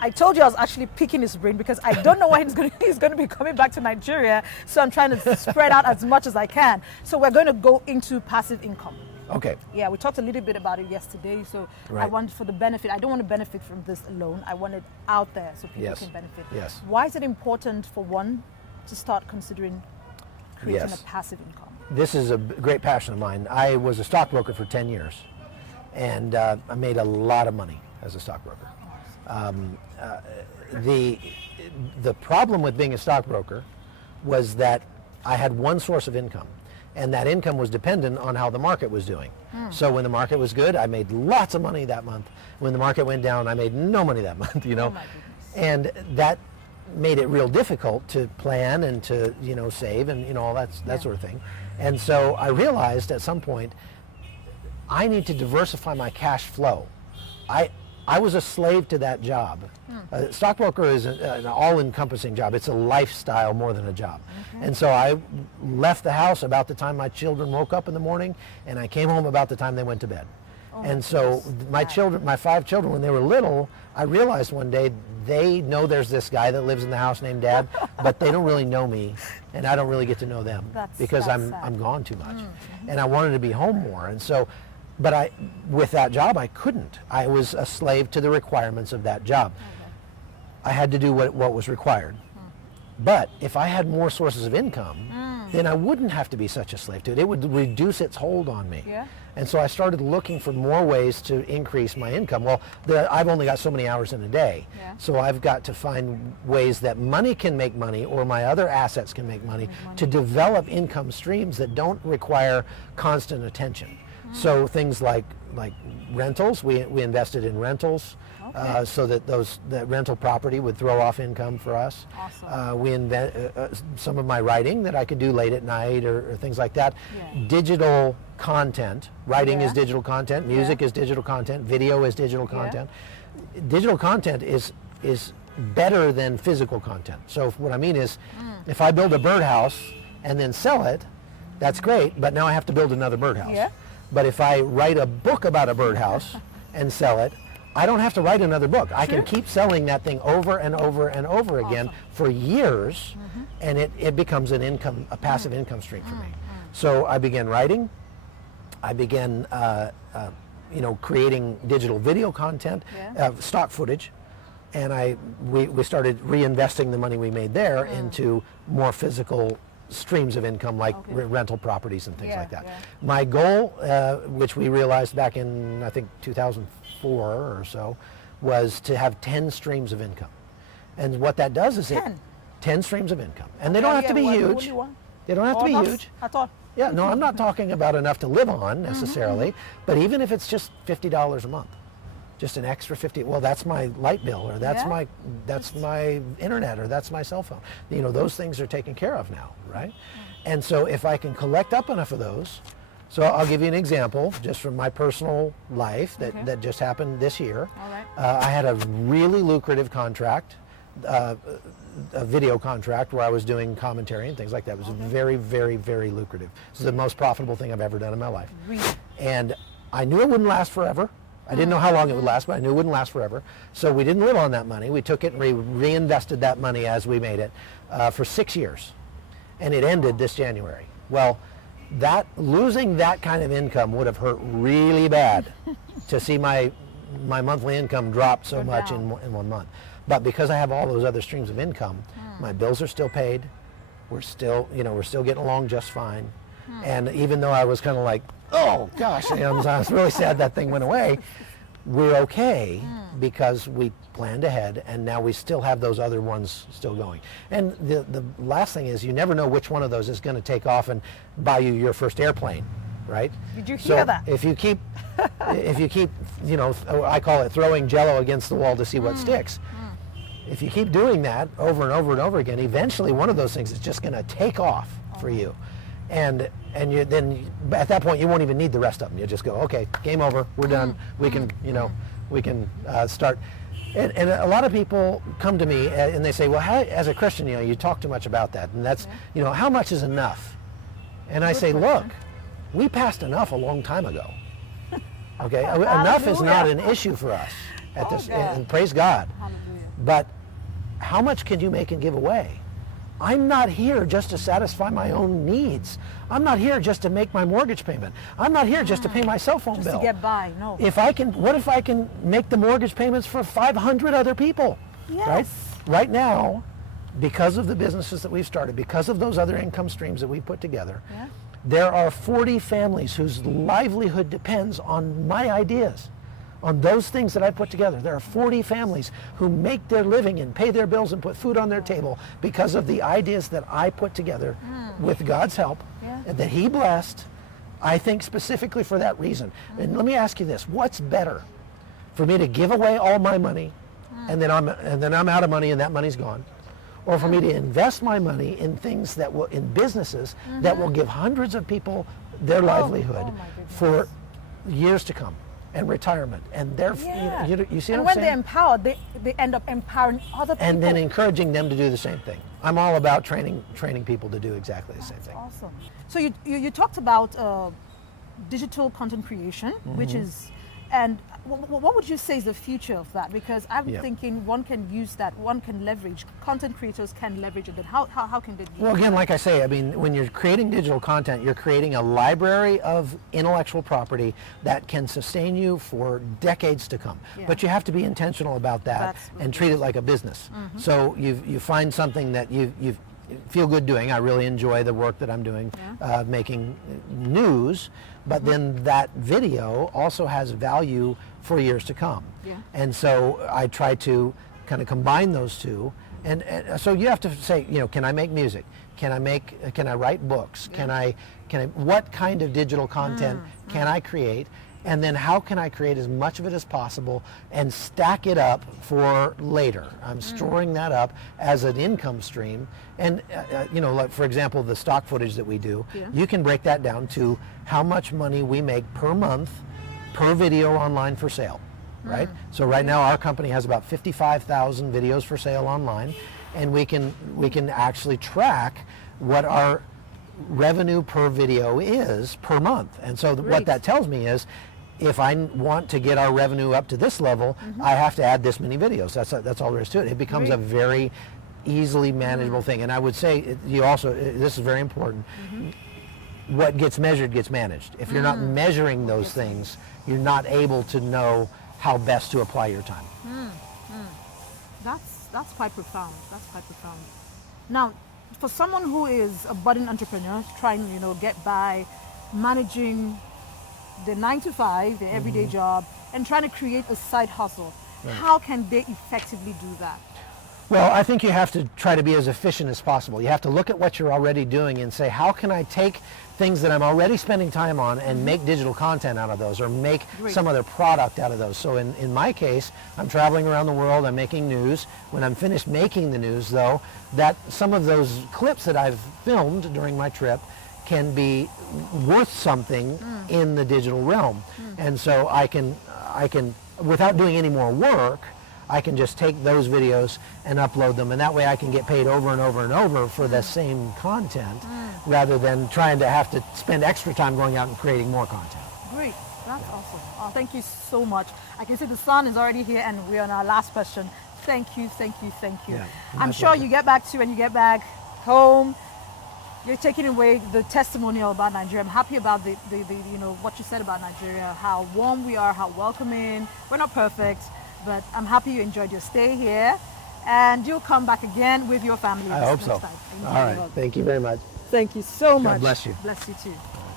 I told you I was actually picking his brain because I don't know when he's going to be coming back to Nigeria. So I'm trying to spread out as much as I can. So we're going to go into passive income. Okay. Yeah, we talked a little bit about it yesterday. So I want for the benefit. I don't want to benefit from this alone. I want it out there so people can benefit. Yes. Why is it important for one to start considering creating a passive income? This is a great passion of mine. I was a stockbroker for 10 years, and I made a lot of money as a stockbroker. The problem with being a stockbroker was that I had one source of income, and that income was dependent on how the market was doing. So when the market was good, I made lots of money that month. When the market went down, I made no money that month, you know. Oh my goodness. And that made it real difficult to plan and to, you know, save and, you know, all that sort of thing. And so I realized at some point I need to diversify my cash flow. I was a slave to that job. Stockbroker is an all-encompassing job. It's a lifestyle more than a job. And so I left the house about the time my children woke up in the morning, and I came home about the time they went to bed. And so my children, my 5 children, when they were little, I realized one day they know there's this guy that lives in the house named Dad, but they don't really know me, and I don't really get to know them because I'm gone too much. And I wanted to be home more. And so, but with that job, I couldn't. I was a slave to the requirements of that job. I had to do what was required. But if I had more sources of income, then I wouldn't have to be such a slave to it. It would reduce its hold on me. And so I started looking for more ways to increase my income. Well, I've only got so many hours in a day. So I've got to find ways that money can make money, or my other assets can make money, to develop income streams that don't require constant attention. So things like rentals, we invested in rentals. So that that rental property would throw off income for us. We some of my writing that I could do late at night or things like that. Digital content, writing is digital content, music is digital content, video is digital content. Digital content is better than physical content. So what I mean is, if I build a birdhouse and then sell it, that's great, but now I have to build another birdhouse. But if I write a book about a birdhouse and sell it, I don't have to write another book. I can keep selling that thing over and over and over again for years, and it becomes a passive income stream for me. So I began writing. I began, creating digital video content, stock footage, and we started reinvesting the money we made there into more physical streams of income, like rental properties and things like that. My goal, which we realized back in, I think, 2004 or so, was to have 10 streams of income. And what that does is 10 streams of income. And they don't have to be huge. They don't have to be huge. At all. Yeah, no, I'm not talking about enough to live on necessarily, but even if it's just $50 a month, just an extra 50, well, that's my light bill, or that's my internet, or that's my cell phone. You know, those things are taken care of now, right? And so if I can collect up enough of those, so I'll give you an example just from my personal life that just happened this year. I had a really lucrative contract, a video contract where I was doing commentary and things like that. It was very, very, very lucrative. This is the most profitable thing I've ever done in my life. And I knew it wouldn't last forever. I didn't know how long it would last, but I knew it wouldn't last forever. So we didn't live on that money. We took it and we reinvested that money as we made it for 6 years. And it ended this January. Well, losing that kind of income would have hurt really bad to see my monthly income drop so much in 1 month. But because I have all those other streams of income, my bills are still paid. We're still getting along just fine. And even though I was kind of like, oh gosh, I was really sad that thing went away, we're okay because we planned ahead, and now we still have those other ones still going. And the last thing is, you never know which one of those is going to take off and buy you your first airplane, right? Did you hear that? If you keep, I call it throwing Jello against the wall to see what sticks. If you keep doing that over and over and over again, eventually one of those things is just going to take off for you. And then at that point you won't even need the rest of them. You just go, okay, game over, we're done. We can start. And a lot of people come to me and they say, well, as a Christian, you talk too much about that, and that's, how much is enough? And I say, look, we passed enough a long time ago. Okay, enough is not an issue for us at this, and praise God. but how much can you make and give away? I'm not here just to satisfy my own needs. I'm not here just to make my mortgage payment. I'm not here just to pay my cell phone Just bill. to get by, no. What if I can make the mortgage payments for 500 other people? Yes. Right? Right now, because of the businesses that we've started, because of those other income streams that we've put together, Yeah. there are 40 families whose livelihood depends on my ideas, on those things that I put together. There are 40 families who make their living and pay their bills and put food on their table because of the ideas that I put together with God's help, Yeah. and that He blessed, I think specifically for that reason. And let me ask you this, what's better? For me to give away all my money and then I'm out of money and that money's gone? Or for me to invest my money in things that will, in businesses that will give hundreds of people their livelihood oh my goodness. for years to come, and retirement, and Yeah. you see and what when I'm they're saying? empowered, they end up empowering other people. And then encouraging them to do the same thing. I'm all about training people to do exactly the same thing. Awesome. So you talked about digital content creation, which is, and what would you say is the future of that? Because I'm Yeah. thinking one can use that, one can leverage, content creators can leverage it, but how can they do Well, again, like I say, I mean, when you're creating digital content, you're creating a library of intellectual property that can sustain you for decades to come. Yeah. But you have to be intentional about that That's and treat it like a business. So you find something that you feel good doing. I really enjoy the work that I'm doing, making news, but then that video also has value for years to come. Yeah. And so I try to kind of combine those two. And so you have to say, can I make music? Can I write books? Yeah. Can I, what kind of digital content can I create? And then how can I create as much of it as possible and stack it up for later? I'm storing that up as an income stream. And, like for example, the stock footage that we do, Yeah. you can break that down to how much money we make per month per video online for sale, right? So right now our company has about 55,000 videos for sale online, and we can actually track what our revenue per video is per month. And so what Great. that tells me is, if I want to get our revenue up to this level, I have to add this many videos. That's all there is to it. It becomes a Great. very easily manageable thing. And I would say this is very important. What gets measured gets managed. If you're not measuring those things, you're not able to know how best to apply your time. That's quite profound. That's quite profound. Now, for someone who is a budding entrepreneur trying, get by, managing the 9-to-5, the everyday job, and trying to create a side hustle, how can they effectively do that? Well, I think you have to try to be as efficient as possible. You have to look at what you're already doing and say, how can I take things that I'm already spending time on and make digital content out of those, or make Great. some other product out of those? So in my case, I'm traveling around the world, I'm making news. When I'm finished making the news, though, that some of those clips that I've filmed during my trip can be worth something in the digital realm. And so I can, without doing any more work, I can just take those videos and upload them, and that way I can get paid over and over and over for the same content, rather than trying to have to spend extra time going out and creating more content. Great. That's awesome. Oh, thank you so much. I can see the sun is already here, and we're on our last question. Thank you, thank you, thank you. Yeah, I'm my sure pleasure. you get back to, when you get back home, you're taking away the testimonial about Nigeria. I'm happy about the what you said about Nigeria, how warm we are, how welcoming. We're not perfect, but I'm happy you enjoyed your stay here, and you'll come back again with your family. I hope next so. time. All right. Thank you very much. Thank you so much. bless you. Bless you too.